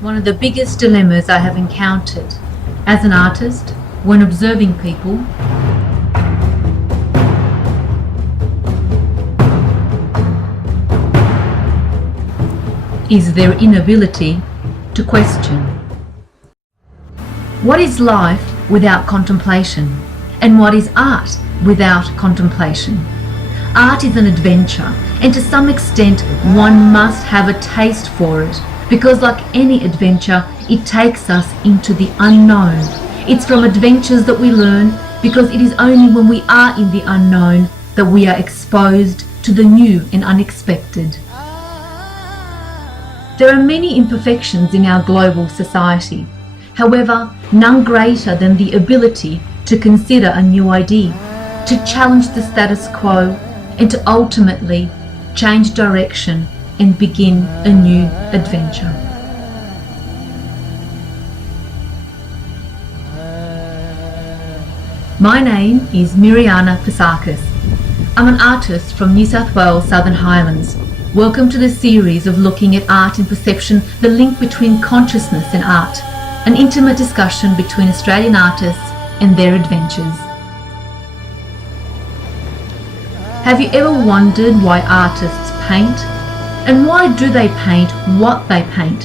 One of the biggest dilemmas I have encountered as an artist when observing people is their inability to question. What is life without contemplation? And what is art without contemplation? Art is an adventure, and to some extent one must have a taste for it, because like any adventure, it takes us into the unknown. It's from adventures that we learn, because it is only when we are in the unknown that we are exposed to the new and unexpected. There are many imperfections in our global society. However, none greater than the ability to consider a new idea, to challenge the status quo, and to ultimately change direction and begin a new adventure. My name is Miriana Pisakis. I'm an artist from New South Wales Southern Highlands. Welcome to the series of looking at art and perception, the link between consciousness and art, an intimate discussion between Australian artists and their adventures. Have you ever wondered why artists paint? And why do they paint what they paint?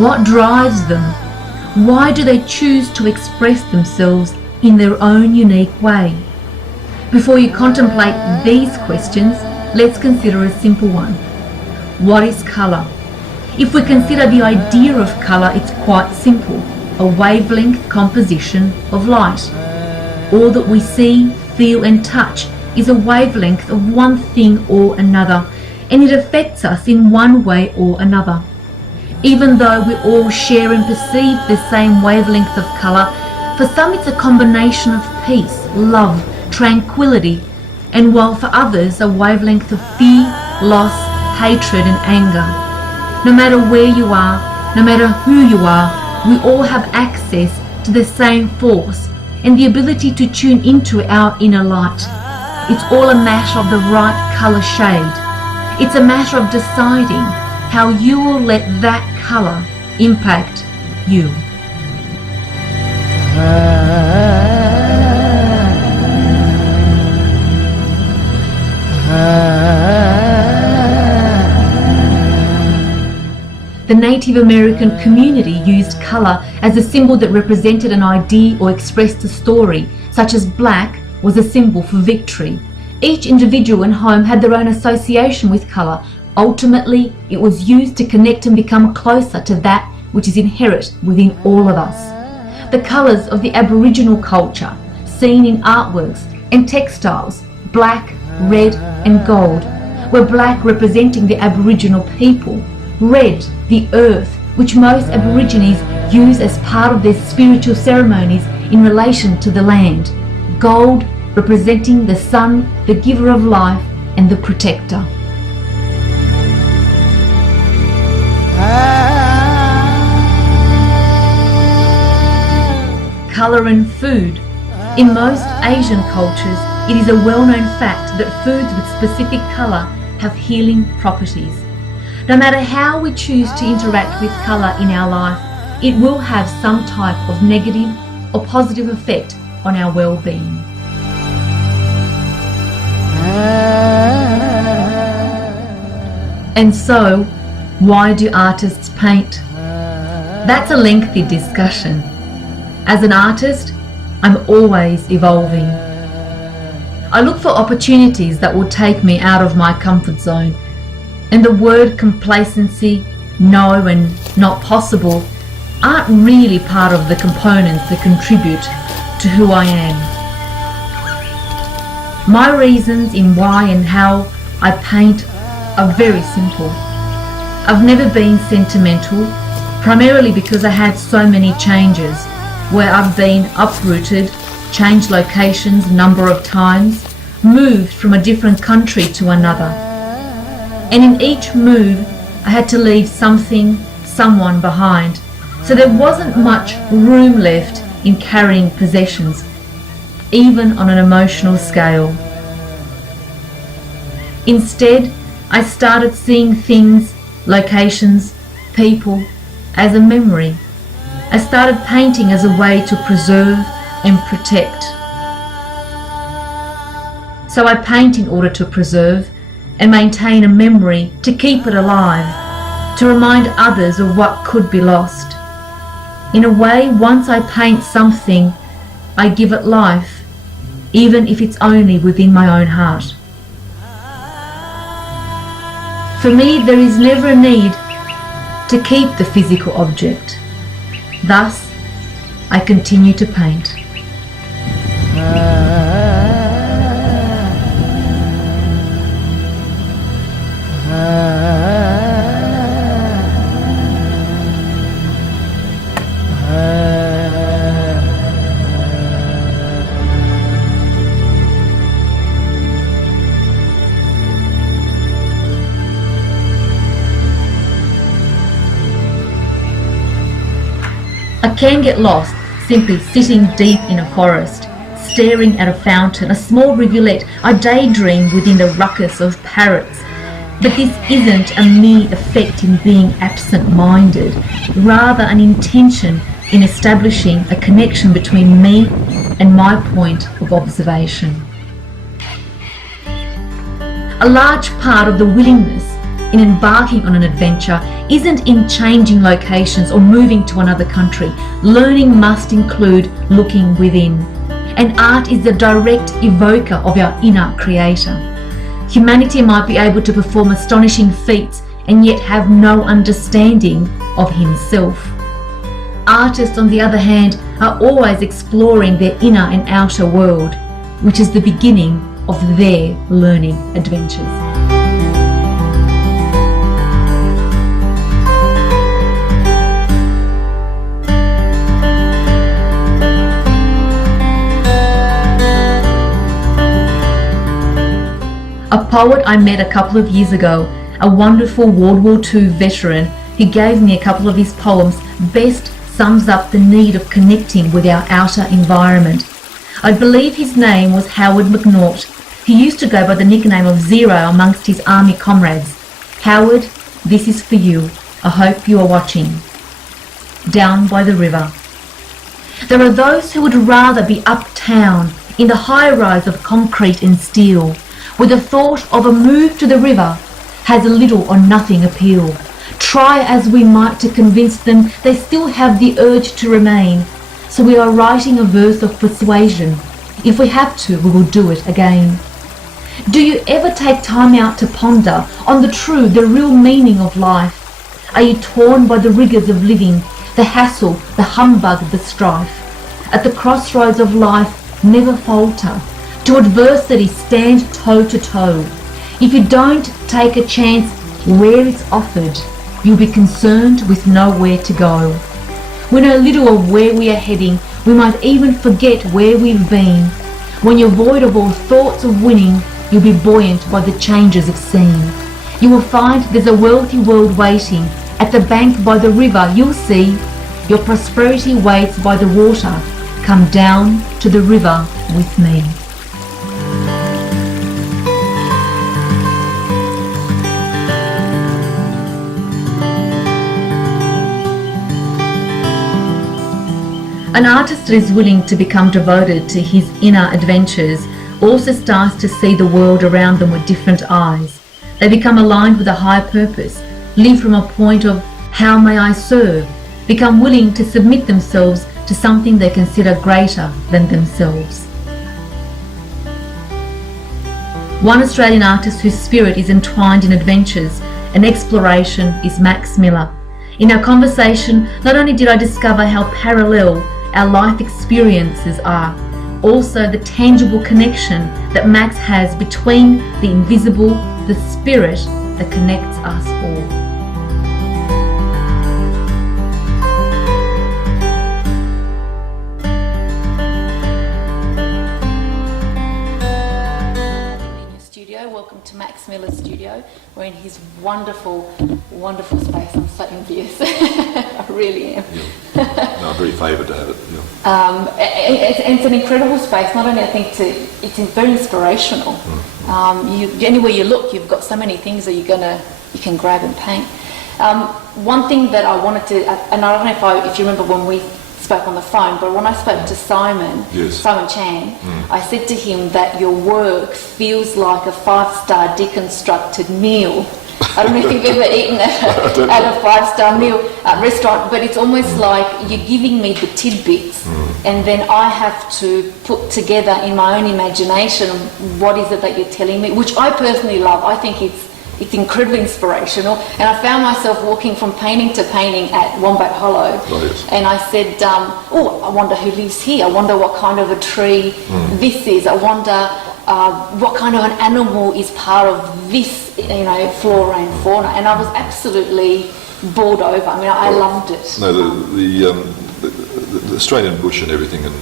What drives them? Why do they choose to express themselves in their own unique way? Before you contemplate these questions, let's consider a simple one. What is colour? If we consider the idea of colour, it's quite simple. A wavelength composition of light. All that we see, feel and touch is a wavelength of one thing or another, and it affects us in one way or another. Even though we all share and perceive the same wavelength of colour, for some it's a combination of peace, love, tranquility, and while for others a wavelength of fear, loss, hatred and anger. No matter where you are, no matter who you are, we all have access to the same force and the ability to tune into our inner light. It's all a matter of the right colour shade. It's a matter of deciding how you will let that colour impact you. The Native American community used colour as a symbol that represented an idea or expressed a story, such as black was a symbol for victory. Each individual and home had their own association with colour. Ultimately, it was used to connect and become closer to that which is inherent within all of us. The colours of the Aboriginal culture, seen in artworks and textiles, black, red and gold, were black representing the Aboriginal people, red the earth, which most Aborigines use as part of their spiritual ceremonies in relation to the land, gold representing the sun, the giver of life and the protector. Colour and food. In most Asian cultures, it is a well-known fact that foods with specific colour have healing properties. No matter how we choose to interact with colour in our life, it will have some type of negative or positive effect on our well-being. And so, why do artists paint? That's a lengthy discussion. As an artist, I'm always evolving. I look for opportunities that will take me out of my comfort zone, and the word complacency, no and not possible aren't really part of the components that contribute to who I am. My reasons in why and how I paint are very simple. I've never been sentimental, primarily because I had so many changes, where I've been uprooted, changed locations a number of times, moved from a different country to another. And in each move, I had to leave something, someone behind. So there wasn't much room left in carrying possessions, even on an emotional scale. Instead, I started seeing things, locations, people, as a memory. I started painting as a way to preserve and protect. So I paint in order to preserve and maintain a memory, to keep it alive, to remind others of what could be lost. In a way, once I paint something, I give it life, even if it's only within my own heart. For me, there is never a need to keep the physical object. Thus, I continue to paint. I can get lost simply sitting deep in a forest, staring at a fountain, a small rivulet. I daydream within the ruckus of parrots. But this isn't a mere effect in being absent-minded, rather an intention in establishing a connection between me and my point of observation. A large part of the willingness in embarking on an adventure isn't in changing locations or moving to another country. Learning must include looking within. And art is the direct evoker of our inner creator. Humanity might be able to perform astonishing feats and yet have no understanding of himself. Artists, on the other hand, are always exploring their inner and outer world, which is the beginning of their learning adventures. A poet I met a couple of years ago, a wonderful World War II veteran who gave me a couple of his poems, best sums up the need of connecting with our outer environment. I believe his name was Howard McNaught. He used to go by the nickname of Zero amongst his army comrades. Howard, this is for you. I hope you are watching. Down by the river. There are those who would rather be uptown in the high-rise of concrete and steel, where the thought of a move to the river has little or nothing appeal. Try as we might to convince them, they still have the urge to remain. So we are writing a verse of persuasion. If we have to, we will do it again. Do you ever take time out to ponder on the real meaning of life? Are you torn by the rigours of living, the hassle, the humbug, the strife? At the crossroads of life, never falter. To adversity, stand toe to toe. If you don't take a chance where it's offered, you'll be concerned with nowhere to go. We know little of where we are heading. We might even forget where we've been. When you're void of all thoughts of winning, you'll be buoyant by the changes of scene. You will find there's a wealthy world waiting. At the bank by the river, you'll see your prosperity waits by the water. Come down to the river with me. An artist that is willing to become devoted to his inner adventures also starts to see the world around them with different eyes. They become aligned with a higher purpose, live from a point of how may I serve, become willing to submit themselves to something they consider greater than themselves. One Australian artist whose spirit is entwined in adventures and exploration is Max Miller. In our conversation, not only did I discover how parallel our life experiences are, also the tangible connection that Max has between the invisible, the spirit that connects us all. Welcome to Max Miller's studio. We're in his wonderful, wonderful space. I'm so envious. I really am. No, I'm very favoured to have it. It's an incredible space. Not only I think it's very inspirational. Anywhere you look, you've got so many things that you can grab and paint. One thing that I wanted to, and I don't know if you remember when we spoke on the phone, but when I spoke to Simon Chan, I said to him that your work feels like a 5-star deconstructed meal. I don't know if you've ever eaten at a 5-star meal restaurant, but it's almost like you're giving me the tidbits, and then I have to put together in my own imagination what is it that you're telling me, which I personally love. I think it's incredibly inspirational, and I found myself walking from painting to painting at Wombat Hollow, and I said, I wonder who lives here, I wonder what kind of a tree this is, I wonder what kind of an animal is part of this, flora and fauna, and I was absolutely bowled over. I mean, I loved it. No, the Australian bush and everything and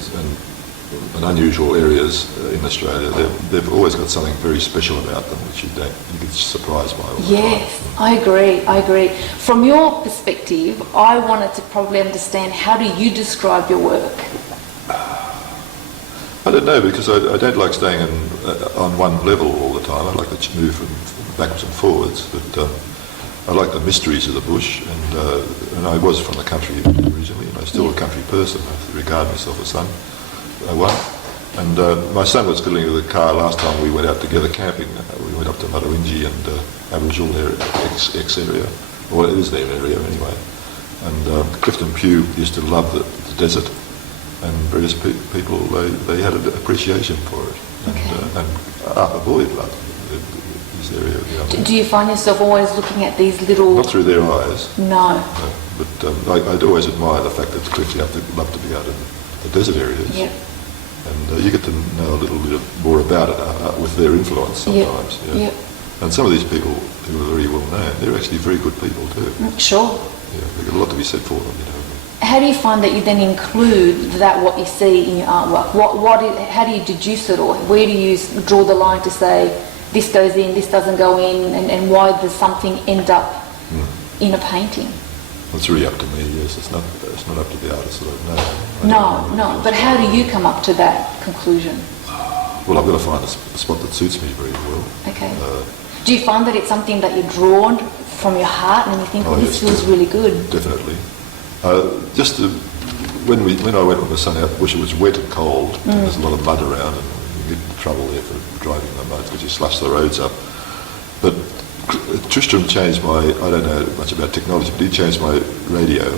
unusual areas in Australia, they've always got something very special about them, which you get surprised by all the time. Yes, I agree. From your perspective, I wanted to probably understand, how do you describe your work? I don't know, because I don't like staying on one level all the time. I like to move from backwards and forwards, but I like the mysteries of the bush, and I was from the country originally, and I'm still a country person. I regard myself as one. And my son was filling the car last time we went out together camping. We went up to Murruwinji and Aboriginal area, area, or it is their area anyway. And Clifton Pugh used to love the desert, and various people, they had an appreciation for it. And Arthur Boyd loved this area. Do you find yourself always looking at these little... Not through their eyes. No. But I'd always admire the fact that Cliff loved to be out in the desert areas. Yep. And you get to know a little bit more about it with their influence sometimes. Yep. Yep. And some of these people who are very well known, they're actually very good people too. Sure. Yeah, they've got a lot to be said for them, How do you find that you then include what you see in your artwork? How do you deduce it, or where do you draw the line to say this goes in, this doesn't go in, and why does something end up in a painting? It's really up to me, yes. It's not up to the artist that I know. No. But how do you come up to that conclusion? Well, I've got to find a spot that suits me very well. Okay. Do you find that it's something that you're drawn from your heart and you think, this feels really good? Definitely. When I went with my son out, which it was wet and cold, and there's a lot of mud around, and you get trouble there for driving in the mud because you slush the roads up. But Tristram changed I don't know much about technology, but he changed my radio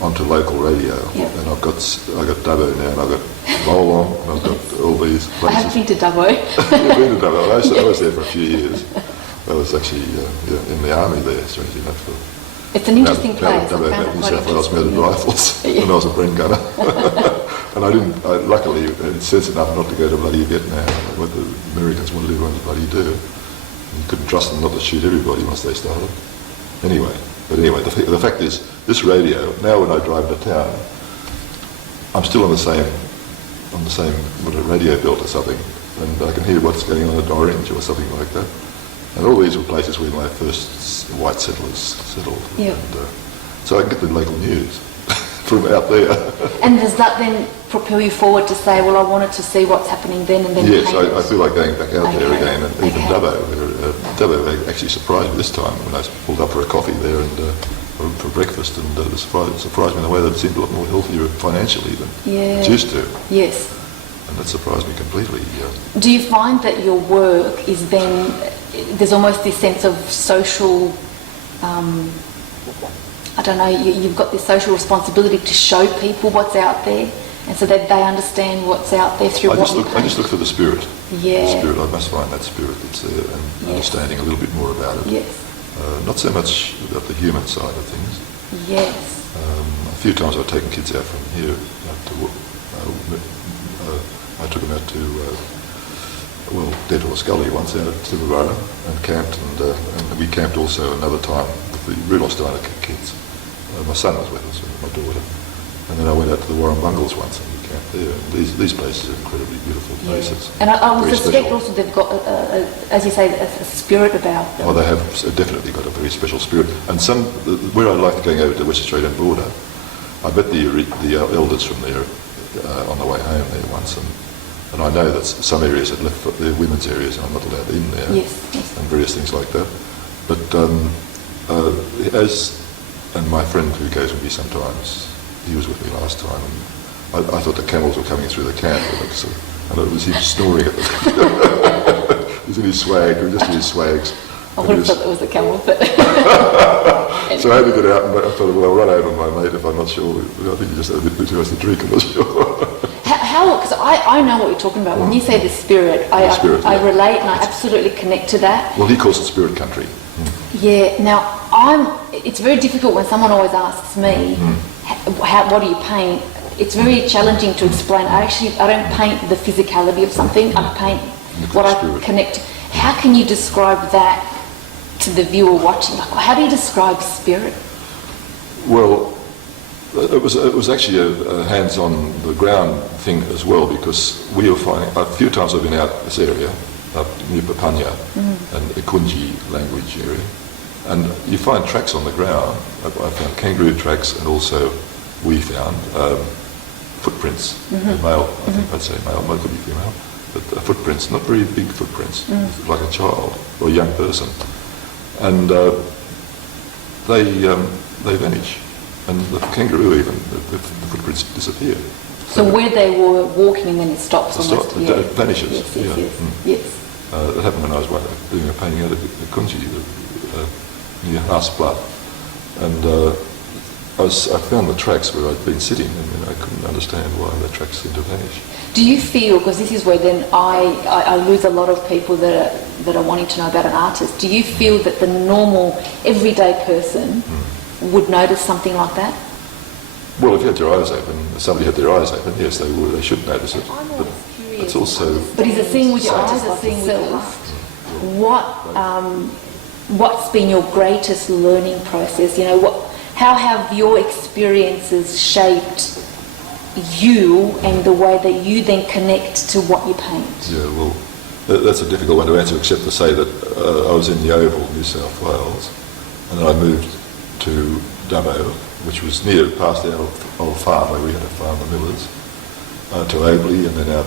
onto local radio. Yep. And I got Dubbo now, and I've got Molong, and I've got all these places. I have been to Dubbo. You've been to Dubbo. I was there for a few years. I was actually in the army there, strangely enough. It's an interesting place. Dubbo, New South Wales Mounted Rifles, when I was a Bren gunner. And I luckily had sense enough not to go to bloody Vietnam, what the Americans wanted everyone to bloody do. You couldn't trust them not to shoot everybody once they started. Anyway, the fact is, this radio, now when I drive into town, I'm still on the same what a radio belt or something, and I can hear what's going on at Orange or something like that. And all these were places where my first white settlers settled. Yep. And, so I can get the local news from out there. And does that then propel you forward to say, well, I wanted to see what's happening then and then? Yes, I feel like going back out there again, and even Okay. Dubbo actually surprised me this time when I pulled up for a coffee there and for breakfast, and it surprised me in a way that it seemed a lot more healthier financially than it used to. Yes. And that surprised me completely. Do you find that your work is then, there's almost this sense of social, I don't know, you've got this social responsibility to show people what's out there, and so that they understand what's out there through I what you paint? just look for the spirit. Yeah. The spirit, I must find that spirit that's there, and understanding a little bit more about it. Yes. Not so much about the human side of things. Yes. A few times I've taken kids out from here I took them out to Deadhorse Gully once out at Tibuburra and camped, and we camped also another time with the Rudolph Steiner kids. My son was with us, and my daughter. And then I went out to the Warrumbungles once and we camped there. And these places are incredibly beautiful places. And I would Very suspect special. also they've got, as you say, a spirit about them. Well, they have definitely got a very special spirit. And where I liked going over to the West Australian border, I met the elders from there on the way home there once, and I know that some areas had left their women's areas and I'm not allowed in there. Yes. And various things like that. But and my friend who goes with me sometimes, he was with me last time, and I thought the camels were coming through the camp, and it was him snoring at the He was in his swag, he was just in his swags. I would have thought it was the camel, but... So I had to get out, and I thought, well, I'll run over my mate if I'm not sure. I think he just had a bit too much to drink, I'm not sure. How? Because I know what you're talking about. When you say the spirit, I relate and I absolutely connect to that. Well, he calls it spirit country. Yeah. Now, it's very difficult when someone always asks me, what do you paint? It's very challenging to explain. I don't paint the physicality of something. I paint what I connect. How can you describe that to the viewer watching? Like, how do you describe spirit? Well, it was actually a hands-on the ground thing as well, because we were finding, a few times I've been out this area, up near Papunya and the Kunji language area, and you find tracks on the ground. I found kangaroo tracks, and also we found footprints, male, I think I'd say male, might could be female, but footprints, not very big footprints, like a child or a young person. And they vanish. And the kangaroo even, the footprints disappear. So where they were walking and then it stops almost? It vanishes. Yes. That happened when I was doing a painting out of the Kunji, near Haas Bluff. And I found the tracks where I'd been sitting, and I couldn't understand why the tracks seemed to vanish. Do you feel, because this is where then I lose a lot of people that are wanting to know about an artist, do you feel that the normal, everyday person would notice something like that? Well, if you had your eyes open, if somebody had their eyes open, yes, they would. They should notice it. But it's also... But is it seeing with your eyes or seeing with yourself? What's been your greatest learning process? You know, how have your experiences shaped you and the way that you then connect to what you paint? Yeah, well, that's a difficult one to answer, except to say that I was in Yeovil, New South Wales, and then I moved to Dubbo, which was near past our old farm where we had a farm, the Millers, to Abley, and then out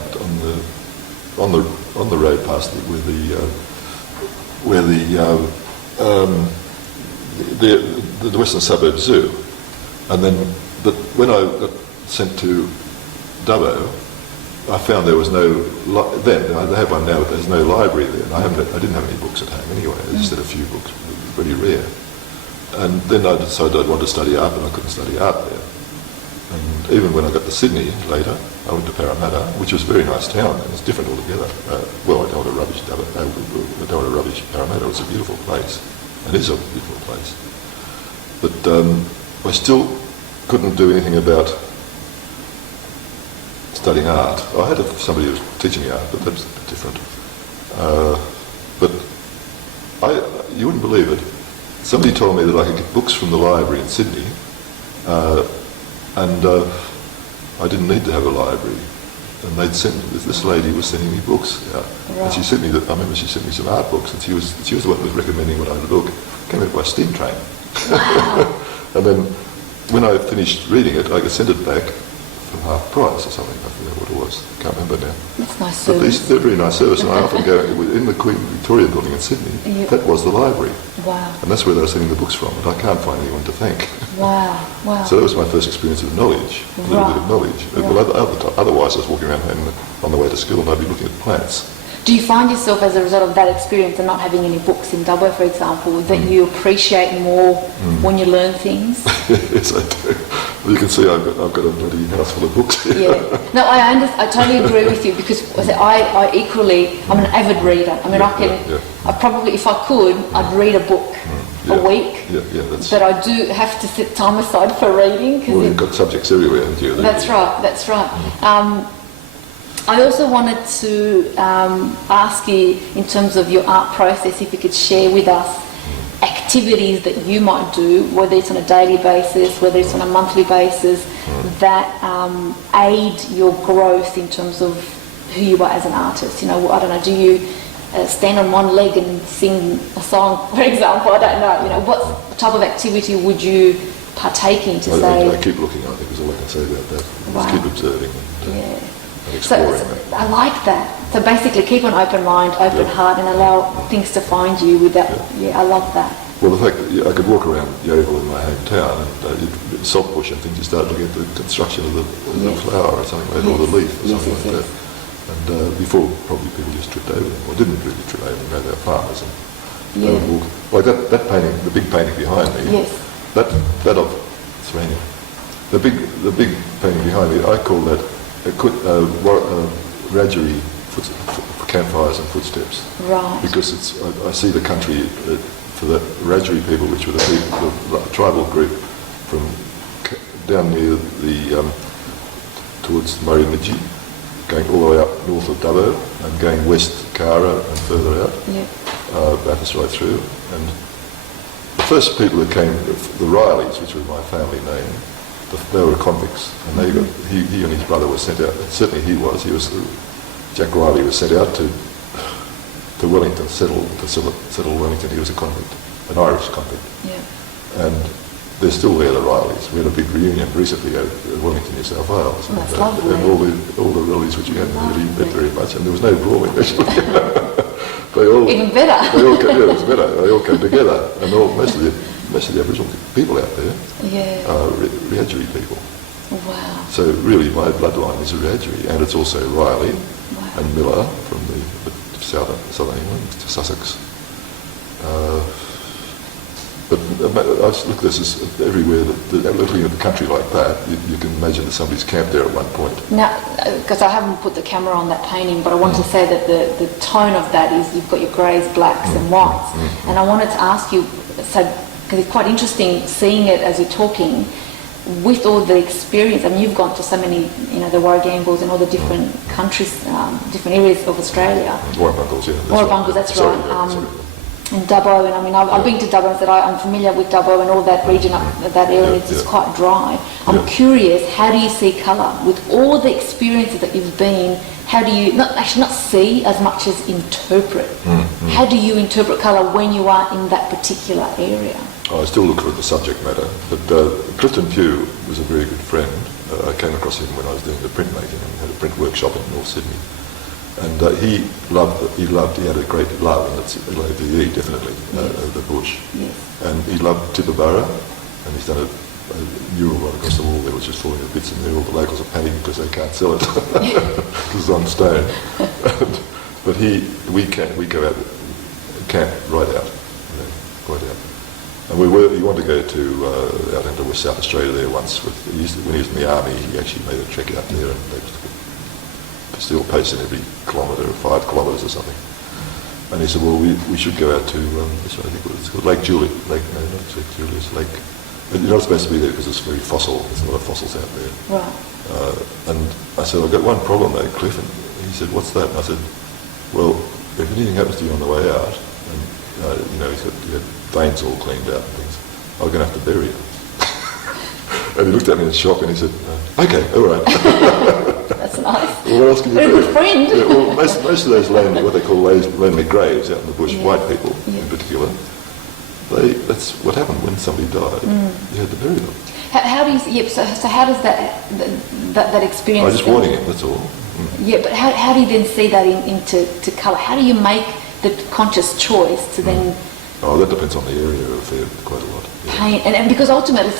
on the road past where the Western Suburbs Zoo. And then, but when I got sent to Dubbo, I found there was no, they have one now, but there's no library there, and I didn't have any books at home anyway. I just had a few books, very rare. And then I decided I'd want to study art, but I couldn't study art there. And even when I got to Sydney later, I went to Parramatta, which was a very nice town, and it's different altogether. Well, I don't want to rubbish Dubbo, I don't want to rubbish Parramatta. It's a beautiful place. It is a beautiful place. But I still couldn't do anything about studying art. I had somebody who was teaching me art, but that's a bit different. But you wouldn't believe it. Somebody told me that I could get books from the library in Sydney, and I didn't need to have a library. And this lady was sending me books. Right. And she sent me, I remember she sent me some art books, and she was the one who was recommending what I look. Came out by steam train. Wow. And then when I finished reading it, I could send it back for half price or something. I forget what it was. Can't remember now. That's nice but service. They're very nice service, and I often go in the Queen Victoria building in Sydney. Yep. That was the library. Wow. And that's where they were sending the books from, and I can't find anyone to thank. Wow. So that was my first experience of knowledge, a little bit of knowledge. Right. Well, otherwise I was walking around on the way to school and I'd be looking at plants. Do you find yourself, as a result of that experience and not having any books in Dubbo, for example, that you appreciate more when you learn things? Yes, I do. Well, you can see I've got a bloody house full of books here. Yeah. No, I totally agree with you, because I equally, I'm an avid reader. I mean, I probably, if I could, I'd read a book a week. Yeah, that's... But I do have to set time aside for reading. Well, you've got subjects everywhere, haven't you? That's right. I also wanted to ask you, in terms of your art process, if you could share with us activities that you might do, whether it's on a daily basis, whether it's on a monthly basis, that aid your growth in terms of who you are as an artist. You know, I don't know, do you stand on one leg and sing a song, for example? I don't know. You know, what type of activity would you partake in to say... I keep looking, I think, is all I can say about that. Wow. Just keep observing and exploring. So I like that. So basically keep an open mind, open heart, and allow things to find you without... I love that. Well, the fact that I could walk around Yeovil in my hometown and Saltbush and things, you start looking at the construction of the flower or something like that, or the leaf or something like that. And before, probably people just tripped over them, or didn't really trip over them, they were farmers. And they would walk. Like that painting, the big painting behind me, that of, it's raining. The big painting behind me, I call that Rajaree campfires and footsteps. Right. Because I see the country for the Rajaree people, which were the tribal group from down near towards Murrumbidgee, going all the way up north of Dubbo and going west Cara and further out, Bathurst right through. And the first people that came, the Rileys, which was my family name, they were convicts, and he and his brother were sent out. Certainly he was. Jack Riley was sent out to Wellington, settle Wellington. He was a convict, an Irish convict. Yeah. And they're still there, the Rileys. We had a big reunion recently at Wellington, New South Wales. That's lovely. And all the rallies which we hadn't really met very much, and there was no brawling actually. Even better. It was better. They all came together, and most of the Aboriginal people out there are Rajaree people. Wow. So really, my bloodline is Rajaree, and it's also Riley and Miller from the southern England to Sussex. But I just look at this as everywhere. Looking at the country like that, you can imagine that somebody's camped there at one point. Now, because I haven't put the camera on that painting, but I want to say that the tone of that is you've got your greys, blacks, and whites. And I wanted to ask you, because it's quite interesting seeing it as you're talking, with all the experience. I mean, you've gone to so many, the Warragambles and all the different countries, different areas of Australia. Warrabungles, Warrabungles, that's right. And Dubbo, and I mean, I've been to Dubbo and said I'm familiar with Dubbo and all that region up that area. It's just quite dry. I'm curious, how do you see colour with all the experiences that you've been? How do you not see as much as interpret? How do you interpret colour when you are in that particular area? I still look at the subject matter, but Clifton Pugh was a very good friend. I came across him when I was doing the printmaking and had a print workshop in North Sydney. And he had a great love, and it's L-O-V-E, definitely, the bush. Yes. And he loved Tibooburra, and he's done a mural right across the wall there, which is falling to bits, and all the locals are panicking because they can't sell it, because it's on stone. But we go out, camp right out, right out. And he wanted to go to out into West South Australia there once. When he was in the army, he actually made a trek out there, and they just steel pacing every kilometre or 5 kilometres or something. And he said, well, we should go out to, I think it's called Lake Julius. Lake Julius. You're not supposed to be there because it's very fossil. There's a lot of fossils out there. Right. And I said, I've got one problem though, Cliff. And he said, what's that? And I said, well, if anything happens to you on the way out, and he had veins all cleaned out and things, I'm going to have to bury you. And he looked at me in shock and he said, okay, all right. That's nice. Well, what else can you do? Very good friend. Yeah, well, most of those what they call lonely graves out in the bush, white people in particular, that's what happened when somebody died. You had to bury them. How do you? So how does that experience? I was just warning him. That's all. Yeah, but how do you then see that into colour? How do you make the conscious choice to then? Oh, that depends on the area of there quite a lot. Yeah. Paint, and because ultimately,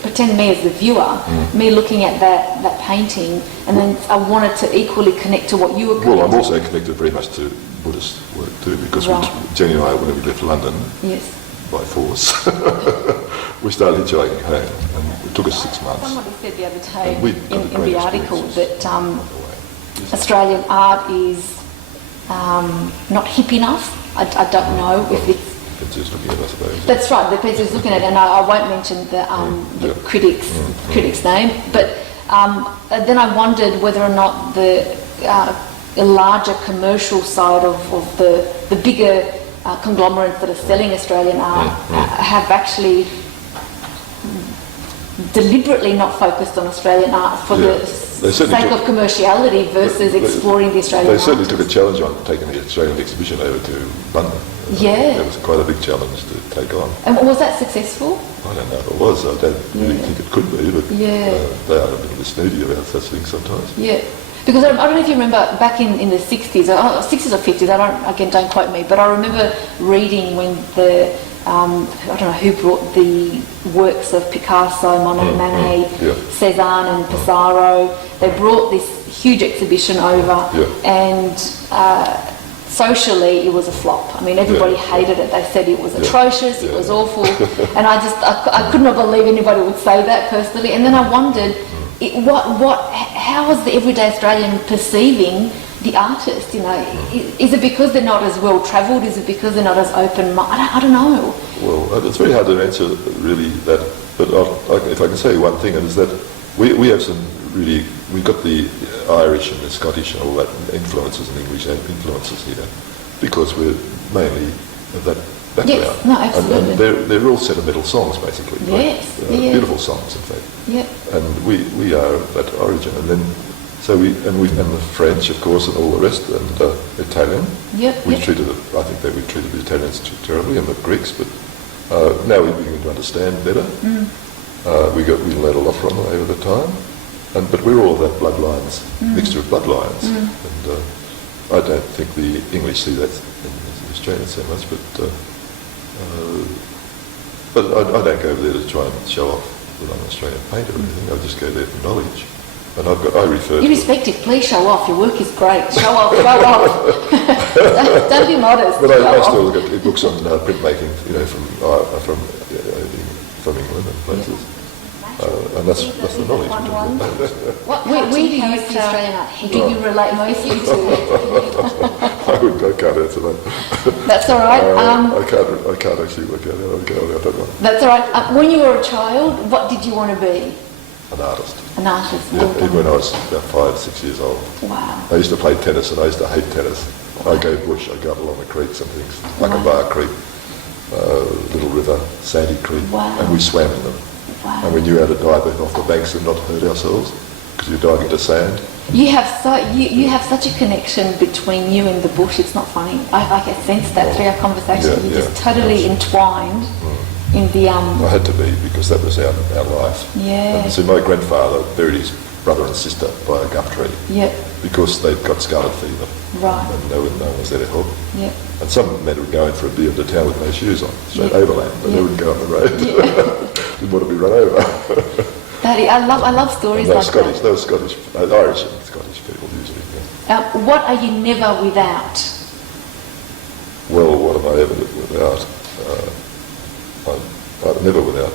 pretend me as the viewer, me looking at that painting, and then I wanted to equally connect to what you were connected. Well, I'm also connected very much to Buddhist work too, because Jenny and I, when we left London, by force, we started hitchhiking home, and it took us 6 months. Somebody said the other day in the article that Australian art is not hip enough. I don't know if it's. Just looking at, I suppose. That's right. The Pencil's looking at, and I won't mention the critic's name. But then I wondered whether or not the larger commercial side of the bigger conglomerates that are selling Australian art have actually deliberately not focused on Australian art for the sake of commerciality versus exploring the Australian art. They certainly took a challenge on taking the Australian exhibition over to London. Yeah. That was quite a big challenge to take on. And was that successful? I don't know if it was. I don't really think it could be, but they are a bit of a snooty about such things sometimes. Yeah. Because I don't know if you remember back in the 60s or 50s, don't quote me, but I remember reading when the I don't know who brought the works of Picasso, Monet, Cézanne and Pissarro. They brought this huge exhibition over, and socially it was a flop. I mean, everybody hated it. They said it was atrocious, it was awful, and I could not believe anybody would say that personally. And then I wondered, how was the everyday Australian perceiving the artist? You know, is it because they're not as well travelled? Is it because they're not as open-minded? I don't know. Well, it's very hard to answer really that, but if I can say one thing, it is that we have some really, we've got the Irish and the Scottish and all that influences and English influences here, because we're mainly of that background. Yes, no, absolutely. And they're all sentimental songs, basically. Yes, beautiful songs, in fact. Yep. And we are of that origin, and then so and the French, of course, and all the rest, and Italian. Yep. We treated I think that we treated the Italians terribly, and the Greeks, but now we're beginning to understand better. We learned a lot from them over the time, but we're all that bloodlines, mixture of bloodlines, and I don't think the English see that in Australia so much, but I don't go over there to try and show off that I'm an Australian painter or anything. I just go there for knowledge. And I refer to... Irrespective, please show off. Your work is great. Show off, show off. Don't be modest. But I still look at books on printmaking, from England and places. And that's the knowledge. Where do you see Australian art? Who do you relate mostly to? I can't answer that. That's all right. I can't actually work out how to go about that one. That's all right. When you were a child, what did you want to be? An artist. An artist. Yeah, even when I was about 5, 6 years old. Wow. I used to play tennis, and I used to hate tennis. I'd go bush, I'd go up along the creeks and things, Bar Creek, Little River, Sandy Creek, and we swam in them. Wow. And we knew how to dive off the banks and not hurt ourselves, because you're diving into sand. You have such a connection between you and the bush. It's not funny. I can sense that through our conversation. You're just totally entwined in the... I had to be, because that was our life. Yeah. And so my grandfather buried his brother and sister by a gum tree. Yep. Because they'd got scarlet fever. Right. And no one was there to help. Yep. And some men would go in for a beer into town with no shoes on, straight overland, but they wouldn't go on the road. Didn't want to be run over. I love stories like Scottish, that. They were Scottish, Irish and Scottish people usually. Yeah. What are you never without? Well, what am I ever without? I'm never without.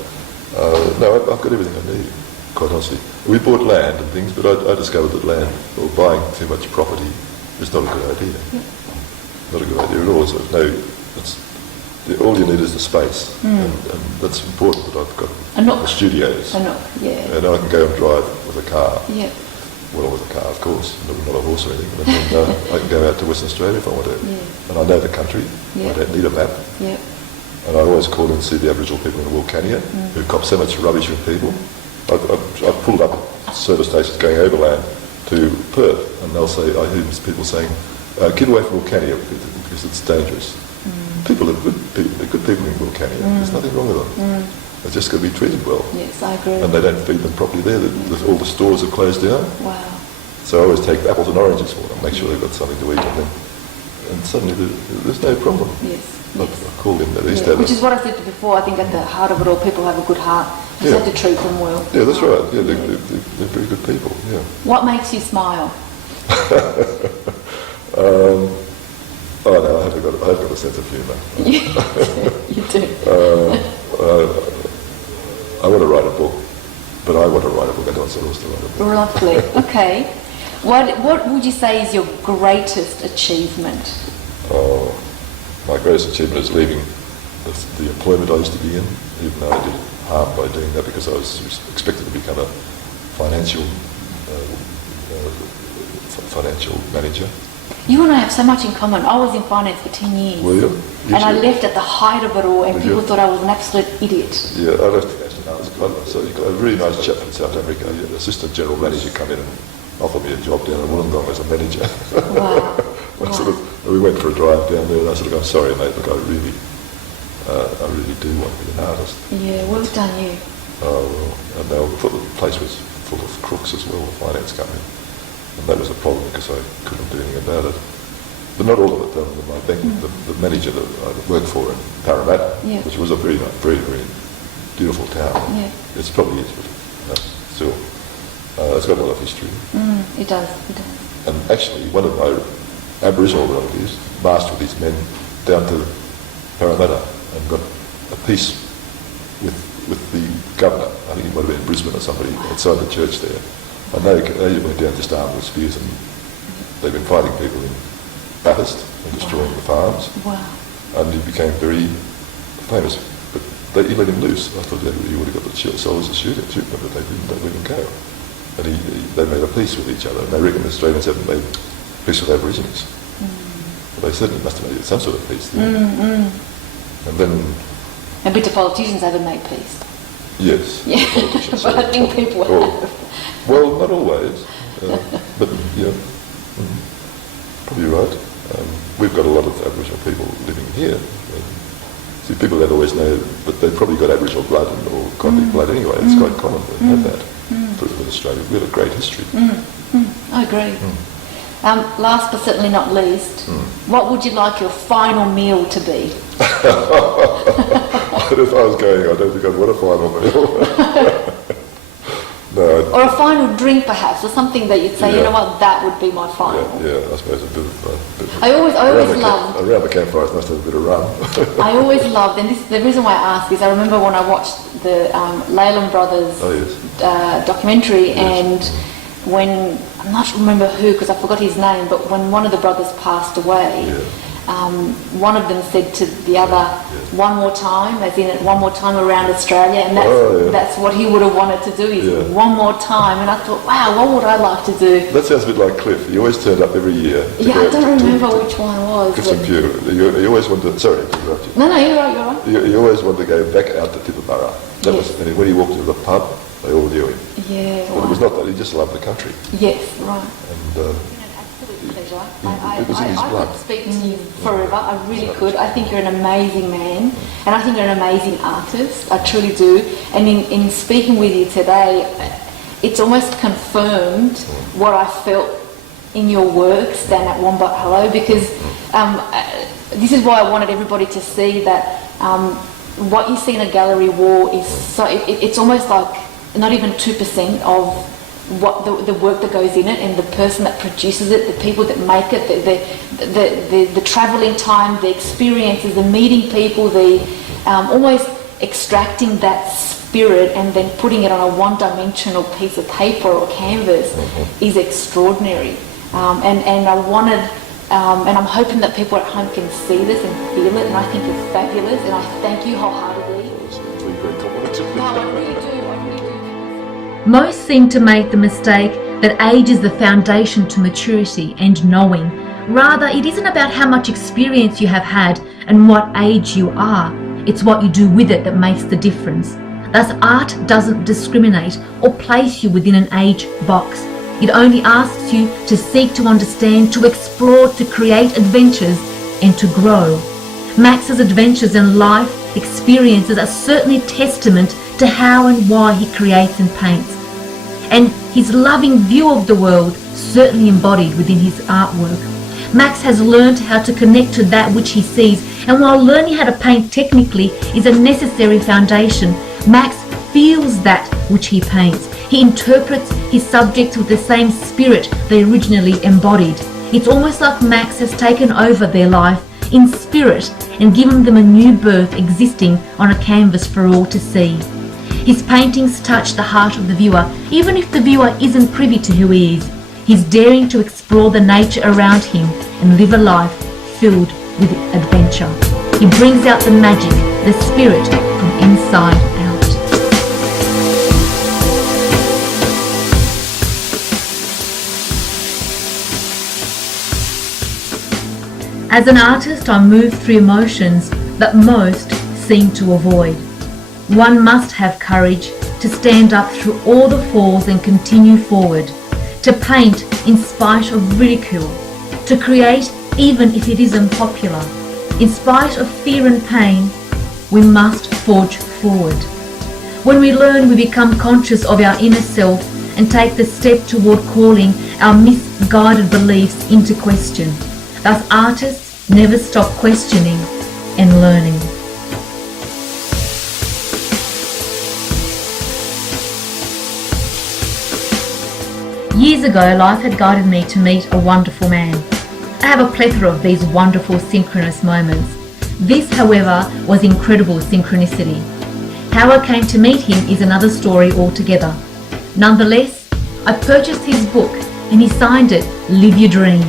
No, I've got everything I need, quite honestly. We bought land and things, but I discovered that land, or buying too much property, is not a good idea. Not a good idea at all. So all you need is the space, and that's important that I've got studios. And I can go and drive with a car. Yeah. Well, with a car, of course, not a horse or anything. But then, I can go out to Western Australia if I want to. Yeah. And I know the country. I don't need a map. Yeah. And I always call and see the Aboriginal people in the Wilcannia, who cop so much rubbish from people. I've pulled up at service stations going overland to Perth, and they'll say, I hear people saying, get away from Wilcannia because it's dangerous. People are good people. They're good people in Wilcannia. There's nothing wrong with them. They're just going to be treated well. Yes, I agree. And they don't feed them properly there. All the stores are closed down. Wow. So I always take apples and oranges for them, make sure they've got something to eat, and suddenly there's no problem. Yes. I called him that. Which is what I said before. I think at the heart of it all, people have a good heart. You just have to treat them well. Yeah, that's right. Yeah, they're very good people. Yeah. What makes you smile? Oh no, I've got a sense of humour. You do. I want to write a book, but I want to write a book. I don't want someone else to write a book. Lovely. Okay. What would you say is your greatest achievement? Oh, my greatest achievement is leaving the employment I used to be in, even though I did harm by doing that because I was expected to become a financial manager. You and I have so much in common. I was in finance for 10 years. Were you? And I left at the height of it all, and people thought I was an absolute idiot. Yeah, I left so you got a really nice chap from South Africa, an assistant general manager, come in and offered me a job down in Wollongong as a manager. Wow. We went for a drive down there, and I said, I'm sorry, mate, look, I really do want to be an artist. Yeah, well done you. Oh, well, and the place was full of crooks as well, the finance company. And that was a problem because I couldn't do anything about it. but not all of it. My bank, the manager that I worked for in Parramatta, which was a very, very, very beautiful town. Yeah. It's probably is, but still, it's got a lot of history. It does. And actually, one of my Aboriginal relatives marched with his men down to Parramatta and got a peace with the governor. I think he might have been in Brisbane or somebody outside the church there. And they went down just armed with spears, and they've been fighting people in Bathurst and destroying the farms. Wow. And he became very famous. But he let him loose. I thought he would have got the soldiers to shoot him, but they didn't. They let him go. And they made a peace with each other. And they reckon Australians haven't made peace with Aborigines. But they certainly must have made some sort of peace there. And then... And but the politicians haven't made peace. Yes. Yeah. But I think people have. Well, not always. But, yeah, probably right. We've got a lot of Aboriginal people living here. See, people don't always know, but they've probably got Aboriginal blood or Convict blood anyway. It's quite common to have that. In Australia, we have a great history. I agree. Last but certainly not least, what would you like your final meal to be? If I was going, I don't think I'd want a final meal. No. Or a final drink, perhaps, or something that you'd say, you know what, that would be my final. Yeah, I suppose a bit of... I always loved... Around the campfire, it's nice to have a bit of rum. I always loved, and the reason why I ask is I remember when I watched the Leyland Brothers documentary, and when, I'm not remember who, because I forgot his name, but when one of the brothers passed away, one of them said to the other, one more time, as in one more time around Australia, and that's what he would have wanted to do, is one more time. And I thought, wow, what would I like to do? That sounds a bit like Cliff. He always turned up every year. I don't remember which one it was. Cliff's computer. He always wanted to, sorry to interrupt you. No, you're right. He always wanted to go back out to Tibooburra. And when he walked into the pub, they all knew him. Yeah. Well, it was not that, he just loved the country. Yes, right. And Pleasure. it was in his blood. I could speak to you forever. I really could. I think you're an amazing man, and I think you're an amazing artist. I truly do. And in speaking with you today, it's almost confirmed what I felt in your work, Stand at Wombat Hello, because this is why I wanted everybody to see that what you see in a gallery wall is so. It's almost like not even 2% of what the work that goes in it, and the person that produces it, the people that make it, the travelling time, the experiences, the meeting people, the almost extracting that spirit and then putting it on a one-dimensional piece of paper or canvas is extraordinary. And I wanted, and I'm hoping that people at home can see this and feel it, and I think it's fabulous, and I thank you wholeheartedly. No, I really do. Most seem to make the mistake that age is the foundation to maturity and knowing. Rather, it isn't about how much experience you have had and what age you are. It's what you do with it that makes the difference. Thus, art doesn't discriminate or place you within an age box. It only asks you to seek to understand, to explore, to create adventures and to grow. Max's adventures and life experiences are certainly testament to how and why he creates and paints. And his loving view of the world certainly embodied within his artwork. Max has learned how to connect to that which he sees, and while learning how to paint technically is a necessary foundation, Max feels that which he paints. He interprets his subjects with the same spirit they originally embodied. It's almost like Max has taken over their life in spirit and given them a new birth existing on a canvas for all to see. His paintings touch the heart of the viewer, even if the viewer isn't privy to who he is. He's daring to explore the nature around him and live a life filled with adventure. He brings out the magic, the spirit from inside out. As an artist, I move through emotions that most seem to avoid. One must have courage to stand up through all the falls and continue forward, to paint in spite of ridicule, to create even if it isn't popular. In spite of fear and pain, we must forge forward. When we learn, we become conscious of our inner self and take the step toward calling our misguided beliefs into question. Thus, artists never stop questioning and learning. Years ago, life had guided me to meet a wonderful man. I have a plethora of these wonderful synchronous moments. This, however, was incredible synchronicity. How I came to meet him is another story altogether. Nonetheless, I purchased his book and he signed it, Live Your Dream.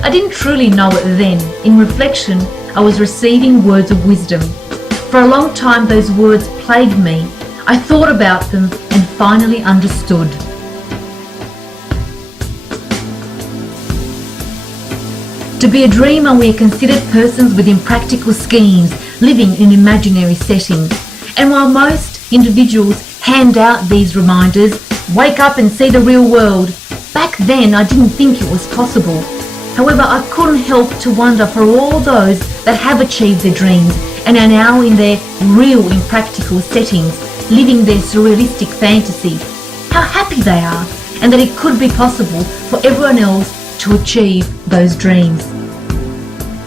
I didn't truly know it then. In reflection, I was receiving words of wisdom. For a long time, those words plagued me. I thought about them and finally understood. To be a dreamer, we are considered persons with impractical schemes, living in imaginary settings. And while most individuals hand out these reminders, wake up and see the real world, back then I didn't think it was possible. However, I couldn't help to wonder for all those that have achieved their dreams and are now in their real impractical settings, living their surrealistic fantasies, how happy they are, and that it could be possible for everyone else to achieve those dreams.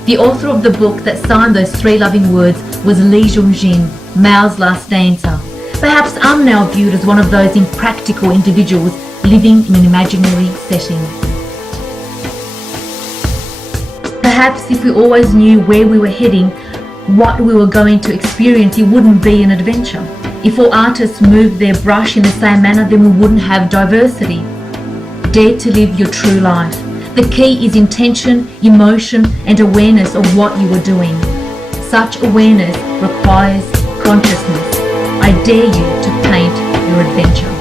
The author of the book that signed those three loving words was Li Junjin, Mao's last dancer. Perhaps I'm now viewed as one of those impractical individuals living in an imaginary setting. Perhaps if we always knew where we were heading, what we were going to experience, it wouldn't be an adventure. If all artists moved their brush in the same manner, then we wouldn't have diversity. Dare to live your true life. The key is intention, emotion, and awareness of what you are doing. Such awareness requires consciousness. I dare you to paint your adventure.